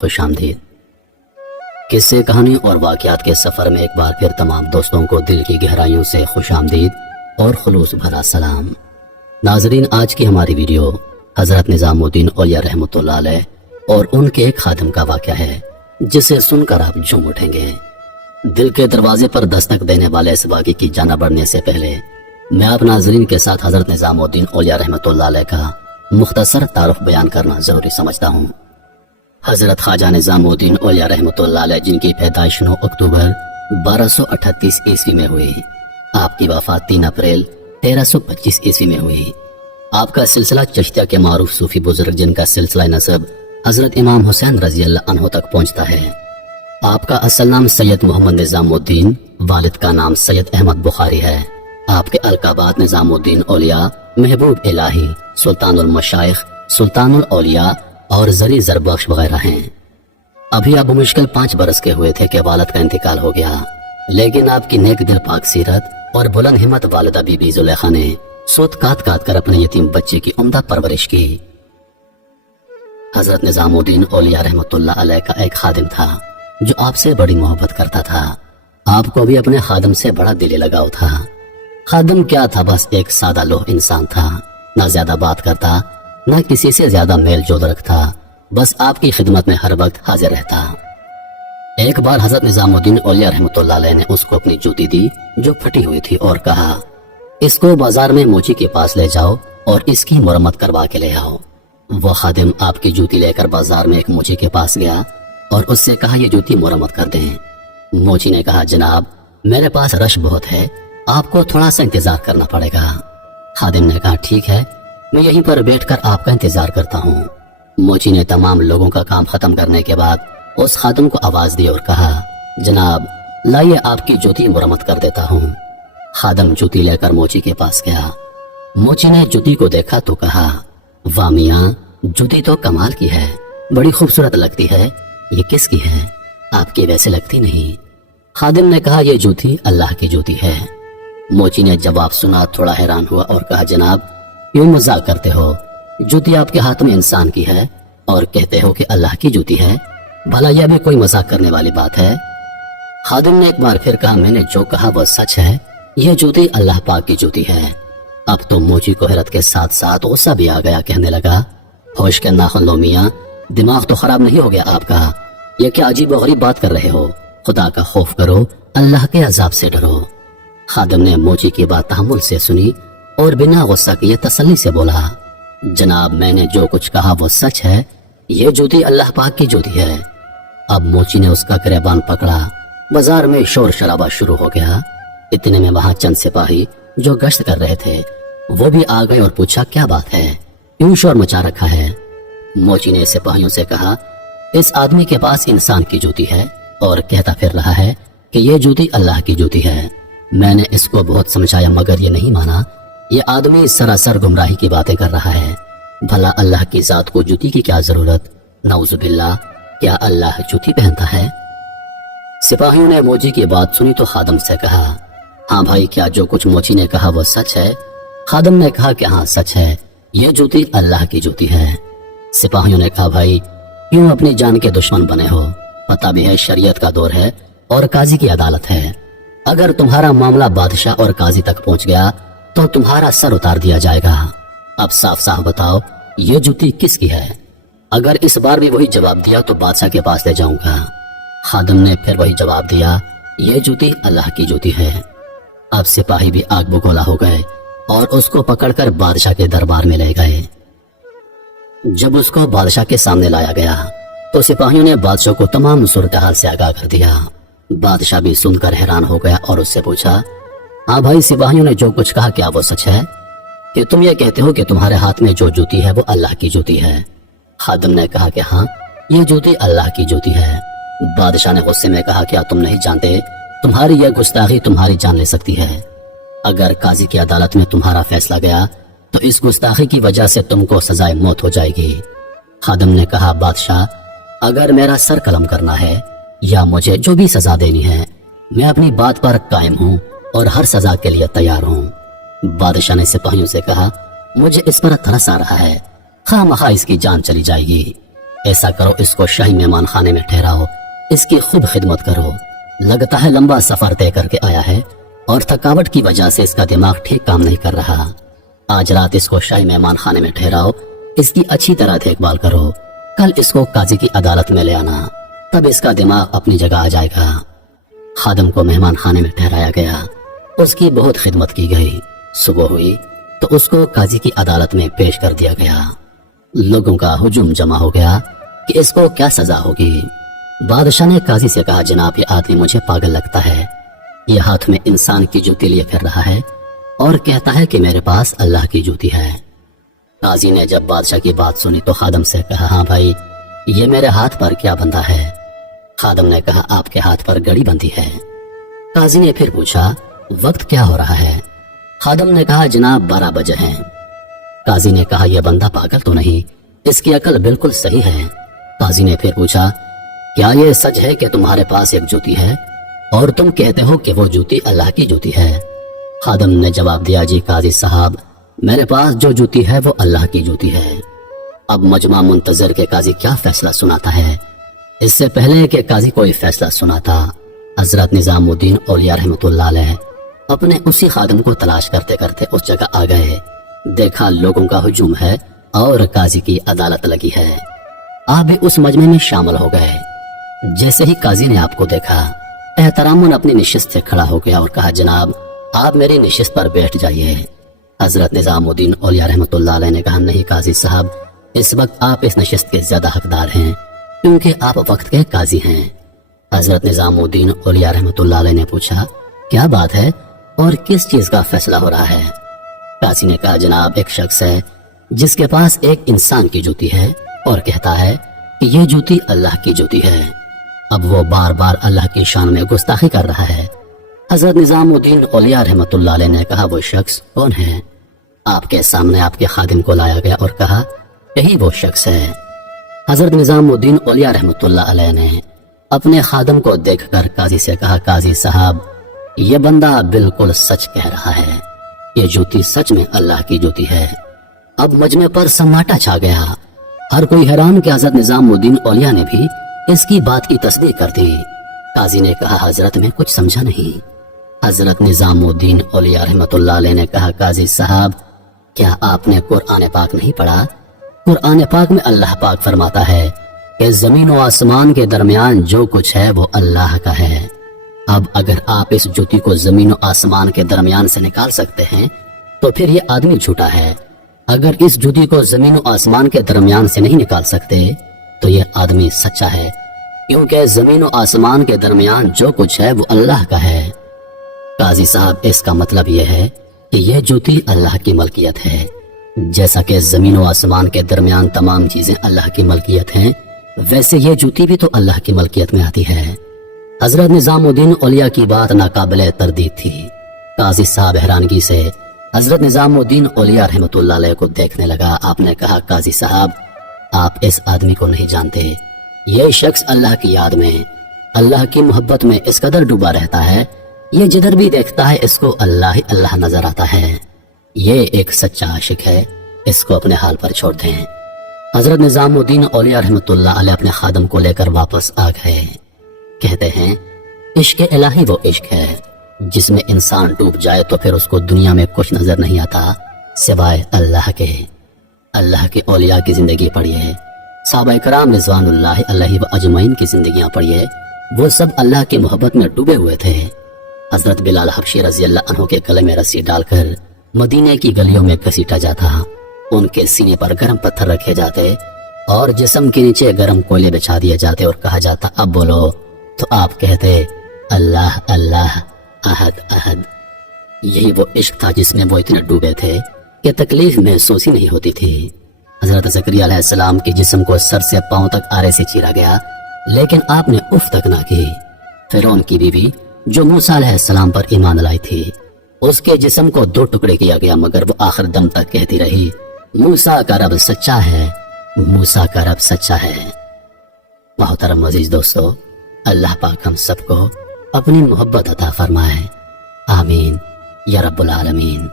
خوش آمدید۔ قصے کہانی اور واقعات کے سفر میں ایک بار پھر تمام دوستوں کو دل کی گہرائیوں سے خوش آمدید اور خلوص بھرا سلام۔ ناظرین، آج کی ہماری ویڈیو حضرت نظام الدین اولیاء رحمۃ اللہ علیہ اور ان کے ایک خادم کا واقعہ ہے جسے سن کر آپ جھوم اٹھیں گے۔ دل کے دروازے پر دستک دینے والے اس واقعے کی جانب بڑھنے سے پہلے میں آپ ناظرین کے ساتھ حضرت نظام الدین اولیاء رحمۃ اللہ علیہ کا مختصر تعارف بیان کرنا ضروری سمجھتا ہوں۔ حضرت خواجہ نظام الدین اولیاء رحمۃ اللہ علیہ، جن کی پیدائش 9 اکتوبر 1238 عیسوی میں ہوئی، آپ کی وفات 3 اپریل 1325 عیسوی میں ہوئی۔ آپ کا سلسلہ چشتیہ کے معروف صوفی بزرگ جن کا سلسلہ نسب حضرت امام حسین رضی اللہ عنہ تک پہنچتا ہے۔ آپ کا اصل نام سید محمد نظام الدین، والد کا نام سید احمد بخاری ہے۔ آپ کے القابات نظام الدین اولیاء، محبوب الہی، سلطان المشائخ، سلطان الاولیاء اور زری زربخش وغیرہ ہیں۔ ابھی آپ مشکل 5 برس کے ہوئے تھے کہ والد کا انتقال ہو گیا، لیکن آپ کی نیک دل پاک سیرت اور بلند ہمت والدہ بی بی زلیخا نے سوت کاٹ کاٹ کر اپنے یتیم بچے کی عمدہ پرورش کی۔ حضرت نظام الدین اولیاء رحمۃ اللہ علیہ کا ایک خادم تھا جو آپ سے بڑی محبت کرتا تھا۔ آپ کو بھی اپنے خادم سے بڑا دلی لگاؤ تھا۔ خادم کیا تھا، بس ایک سادہ لوح انسان تھا، نہ زیادہ بات کرتا نہ کسی سے زیادہ میل جول رکھتا، بس آپ کی خدمت میں ہر وقت حاضر رہتا۔ ایک بار حضرت نظام الدین اولیاء رحمۃ اللہ علیہ نے اس کو اپنی جوتی دی جو پھٹی ہوئی تھی اور کہا، اس کو بازار میں موچی کے پاس لے جاؤ اور اس کی مرمت کروا کے لے آؤ۔ وہ خادم آپ کی جوتی لے کر بازار میں ایک موچی کے پاس گیا اور اس سے کہا، یہ جوتی مرمت کر دیں۔ موچی نے کہا، جناب میرے پاس رش بہت ہے، آپ کو تھوڑا سا انتظار کرنا پڑے گا۔ خادم نے کہا، ٹھیک ہے، میں یہیں پر بیٹھ کر آپ کا انتظار کرتا ہوں۔ موچی نے تمام لوگوں کا کام ختم کرنے کے بعد اس خادم کو آواز دی اور کہا، جناب لائیے آپ کی جوتی مرمت کر دیتا ہوں۔ خادم جوتی لے کر موچی کے پاس گیا۔ موچی نے جوتی کو دیکھا تو کہا، واہ میاں، جوتی تو کمال کی ہے، بڑی خوبصورت لگتی ہے، یہ کس کی ہے؟ آپ کی ویسے لگتی نہیں۔ خادم نے کہا، یہ جوتی اللہ کی جوتی ہے۔ موچی نے جواب سنا تھوڑا حیران ہوا اور کہا، جناب کیوں مذاق کرتے ہو؟ جوتی آپ کے ہاتھ میں انسان کی ہے اور کہتے ہو کہ اللہ کی جوتی ہے، بھلا یہ بھی کوئی مذاق کرنے والی بات ہے؟ خادم نے ایک بار پھر کہا، میں نے جو کہا وہ سچ ہے، یہ جوتی اللہ پاک کی جوتی ہے۔ اب تو موچی کو حیرت کے ساتھ ساتھ غصہ بھی آ گیا، کہنے لگا، ہوش کے ناخن لو میاں، دماغ تو خراب نہیں ہو گیا آپ کا؟ یہ کیا عجیب و غریب بات کر رہے ہو؟ خدا کا خوف کرو، اللہ کے عذاب سے ڈرو۔ خادم نے موچی کی بات تحمل سے سنی اور بنا غصہ کیے تسلی سے بولا، جناب میں نے جو کچھ کہا وہ سچ ہے، یہ جوتی اللہ پاک کی جوتی ہے۔ اب موچی نے اس کا گریبان پکڑا۔ بازار میں شور شرابہ شروع ہو گیا۔ اتنے میں وہاں چند سپاہی جو گشت کر رہے تھے وہ بھی آ گئے اور پوچھا، کیا بات ہے، کیوں شور مچا رکھا ہے؟ موچی نے سپاہیوں سے کہا، اس آدمی کے پاس انسان کی جوتی ہے اور کہتا پھر رہا ہے کہ یہ جوتی اللہ کی جوتی ہے۔ میں نے اس کو بہت سمجھایا مگر یہ نہیں مانا۔ یہ آدمی سراسر گمراہی کی باتیں کر رہا ہے۔ بھلا اللہ کی ذات کو جوتی کی کیا ضرورت؟ نعوذ باللہ، کیا اللہ جوتی پہنتا ہے؟ سپاہیوں نے موچی کی بات سنی تو خادم سے کہا، ہاں بھائی، کیا جو کچھ موچی نے کہا وہ سچ ہے؟ خادم نے کہا کہ ہاں سچ ہے، یہ جوتی اللہ کی جوتی ہے۔ سپاہیوں نے کہا، بھائی کیوں اپنی جان کے دشمن بنے ہو؟ پتہ بھی ہے شریعت کا دور ہے اور قاضی کی عدالت ہے، اگر تمہارا معاملہ بادشاہ اور قاضی تک پہنچ گیا تو تمہارا سر اتار دیا جائے گا۔ اب صاف صاف بتاؤ یہ جوتی کس کی ہے؟ اگر اس بار بھی وہی جواب دیا تو بادشاہ کے پاس لے جاؤں گا۔ خادم نے پھر وہی جواب دیا، یہ جوتی اللہ کی جوتی ہے۔ اب سپاہی بھی آگ بگولا ہو گئے اور اس کو پکڑ کر بادشاہ کے دربار میں لے گئے۔ جب اس کو بادشاہ کے سامنے لایا گیا تو سپاہیوں نے بادشاہ کو تمام صورتحال سے آگاہ کر دیا۔ بادشاہ بھی سن کر حیران ہو گیا اور اس سے پوچھا، ہاں بھائی، سپاہیوں نے جو کچھ کہا کیا وہ سچ ہے کہ تم یہ کہتے ہو کہ تمہارے ہاتھ میں جو جوتی ہے وہ اللہ کی جوتی ہے؟ خادم نے کہا کہ ہاں، یہ جوتی اللہ کی جوتی ہے۔ بادشاہ نے غصے میں کہا، کیا تم نہیں جانتے تمہاری یہ گستاخی تمہاری جان لے سکتی ہے؟ اگر قاضی کی عدالت میں تمہارا فیصلہ گیا تو اس گستاخی کی وجہ سے تم کو سزائے موت ہو جائے گی۔ خادم نے کہا، بادشاہ اگر میرا سر قلم کرنا ہے یا مجھے جو بھی سزا دینی ہے، میں اپنی بات پر قائم ہوں اور ہر سزا کے لیے تیار ہوں۔ بادشاہ نے سپاہیوں سے کہا، مجھے اس پر ترس آ رہا ہے، خواہ مخواہ اس کی جان چلی جائے گی۔ ऐसा करो, इसको शाही मेहमान खाने में ठहराओ, इसकी खूब खिदमत करो। लगता है लंबा सफर तय करके आया है और थकावट की वजह से इसका दिमाग ठीक काम नहीं कर रहा। आज रात इसको शाही मेहमान खाने में ठहराओ, इसकी अच्छी तरह देखभाल करो। कल इसको काजी की अदालत में ले आना, तब इसका दिमाग अपनी जगह आ जाएगा। खादम को मेहमान खाने में ठहराया गया, उसकी बहुत खिदमत की गई। सुबह हुई तो उसको काजी की अदालत में पेश कर दिया गया। लोगों का हुजूम जमा हो गया कि इसको क्या सजा होगी। बादशाह ने काजी से कहा, जनाब ये आदमी मुझे पागल लगता है। ये हाथ में इंसान की जूती लिए फिर रहा है और कहता है कि मेरे पास अल्लाह की जूती है। काजी ने जब बादशाह की बात सुनी तो खादम से कहा, हाँ भाई, ये मेरे हाथ पर क्या बंधा है? खादम ने कहा, आपके हाथ पर घड़ी बंधी है। काजी ने फिर पूछा, वक्त क्या हो रहा है? खादम ने कहा, जनाब 12 बजे हैं। काजी ने कहा, यह बंदा पागल तो नहीं, इसकी अकल बिल्कुल सही है। काजी ने फिर पूछा, क्या यह सच है कि तुम्हारे पास एक जूती है और तुम कहते हो कि वो जूती अल्लाह की जूती है? खादम ने जवाब दिया, जी काजी साहब, मेरे पास जो जूती है वो अल्लाह की जूती है। अब मजमा मुंतजर के काजी क्या फैसला सुनाता है। इससे पहले कि काजी कोई फैसला सुनाता, हजरत निजामुद्दीन औलिया रहमतुल्लाह अलैह अपने उसी खादम को तलाश करते करते उस जगह आ गए। देखा लोगों का हुजूम है और काजी की अदालत लगी है। आप भी उस मजमे में शामिल हो गए। जैसे ही काजी ने आपको देखा, एहतरामन अपनी निशिस्त से खड़ा हो गया और कहा, जनाब आप मेरी निशिस्त पर बैठ जाइए। हजरत निजामुद्दीन औलिया रहमतुल्लाह अलैह ने कहा, नहीं काजी साहब, इस वक्त आप इस नशिस्त के ज्यादा हकदार हैं क्योंकि आप वक्त के काजी हैं। हजरत निजामुद्दीन औलिया रहमतुल्लाह अलैह ने पूछा, क्या बात है और किस चीज का फैसला हो रहा है? काजी ने कहा, जनाब एक शख्स है जिसके पास एक इंसान की जूती है और कहता है कि ये जूती अल्लाह की जूती है। अब वो बार बार अल्लाह की शान में गुस्ताखी कर रहा है। हजरत निजामुद्दीन औलिया रहमतुल्लाह अलैह ने कहा, वो शख्स कौन है? आपके सामने आपके खादिम को लाया गया और कहा, यही वो शख्स है। हजरत निजामुद्दीन औलिया रहमतुल्लाह अलैह ने अपने खादिम को देखकर काजी से कहा, काजी साहब, ये बंदा बिल्कुल सच कह रहा है, ये जूती सच में अल्लाह की जूती है। अब मजमे पर सन्नाटा छा गया। हर कोई हैरान कि हजरत निजामुद्दीन औलिया ने भी इसकी बात की तस्दीक कर दी। काजी ने कहा, हजरत में कुछ समझा नहीं। हजरत निजामुद्दीन औलिया रहमतुल्लाह अलैह ने कहा, काजी साहब, क्या आपने कुरान पाक नहीं पढ़ा? कुरान पाक में अल्लाह पाक फरमाता है कि जमीन और आसमान के दरमियान जो कुछ है वो अल्लाह का है। अब अगर आप इस जूती को जमीन और आसमान के दरमियान से निकाल सकते हैं तो फिर ये आदमी झूठा है। अगर इस जूती को जमीन और आसमान के दरमियान से नहीं निकाल सकते तो ये आदमी सच्चा है, क्योंकि जमीन और आसमान के दरमियान जो कुछ है वो अल्लाह का है। काजी साहब, इसका मतलब यह है कि यह जूती अल्लाह की मलकियत है। जैसा कि जमीन और आसमान के दरमियान तमाम चीजें अल्लाह की मलकियत हैं, वैसे यह जूती भी तो अल्लाह की मलकियत में आती है। हजरत निजामुद्दीन औलिया की बात नाकाबिले तरदीद थी। काजी साहब हैरानगी से हजरत निजामुद्दीन औलिया रहमतुल्लाह अलैह को देखने लगा। आपने कहा, काजी साहब, आप इस आदमी को नहीं जानते। ये शख्स अल्लाह की याद में, अल्लाह की मोहब्बत में इस कदर डूबा रहता है, ये जिधर भी देखता है इसको अल्लाह ही अल्लाह नजर आता है। ये एक सच्चा आशिक है, इसको अपने हाल पर छोड़ दें। हजरत निजामुद्दीन औलिया रहमतुल्लाह अलैह अपने खादम को लेकर वापस आ गए। कहते हैं, इश्क इलाही वो इश्क है जिसमें इंसान डूब जाए तो फिर उसको दुनिया में कुछ नजर नहीं आता सिवाय अल्लाह के। अल्लाह के औलिया की जिंदगी पढ़िए, सहाबाए कराम रिज़वानुल्लाहि अलैहि व अजमईन की जिंदगियां पढ़िए, वो सब अल्लाह की मोहब्बत में डूबे हुए थे। हजरत बिलाल हबशी रजी अल्लाह अन्हु के गले में रस्सी डालकर मदीने की गलियों में घसीटा जाता, उनके सीने पर गर्म पत्थर रखे जाते और जिस्म के नीचे गर्म कोयले बिछा दिए जाते और कहा जाता, अब बोलो, तो आप कहते, अल्लाह अल्लाह, अहद अहद। यही वो इश्क था जिसमें वो इतने डूबे थे कि तकलीफ महसूस ही नहीं होती थी। हजरत ज़करिया अलैहिस्सलाम के जिस्म को सर से पांव तक आरे से चीरा गया, लेकिन आपने उफ तक ना की। फिरौन की बीवी जो मूसा अलैहिस्सलाम पर ईमान लाई थी, उसके जिस्म को 2 टुकड़े किया गया, मगर वो आखिर दम तक कहती रही, मूसा का रब सच्चा है, मूसा का रब सच्चा है। मोहतरम अजीज दोस्तों, अल्लाह पाक हम सबको अपनी मोहब्बत अता फरमाए। आमीन या रब्बुल आलमीन।